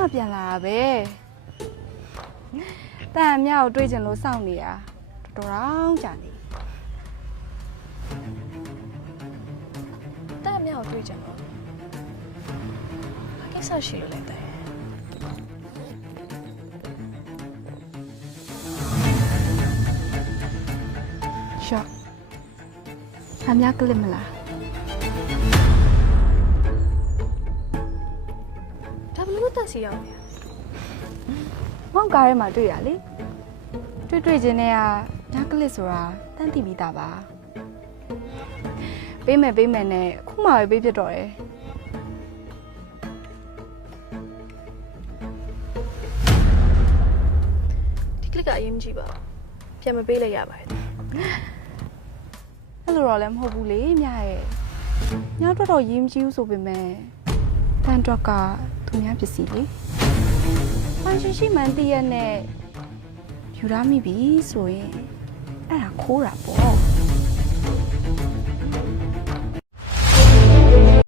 မှပြန်လာတာပဲတန်အမြောက်တွေးချင်လို့စောင့်နေတာတော်တော်ကြာနေ တားမြောက်တွေ့ကြတော့အကိစ္စရှိလို့လည်းတဲ့ ရှော့အမြောက်ကလစ်မလား ဒါဘလို့တက်စီရောက်နေ မောင်ကားထဲမှာတွေ့ရလေတွေ့ချင်းနဲ့ကညကလစ်ဆိုတာတန်းတီပြီးသားပါပေးမယ်နဲ့အခုမှပဲပေးဖြစ်တော့တယ် ဒီကလစ်ကအရင်မကြည့်ပါဘူးပြန်မပေးလိုက်ရပါတယ် အဲ့လိုတော့လည်းမဟုတ်ဘူးလေမြရဲ့ညတော့ရင်းမကြည့်ဘူးဆိုပေမဲ့တန်တော့ကသူများပစ္စည်းလေဖန်ရှိမှန်တည့်ရက်နဲ့ယူရမိပြီဆိုရင်အဲ့ဒါခိုးတာပေါ့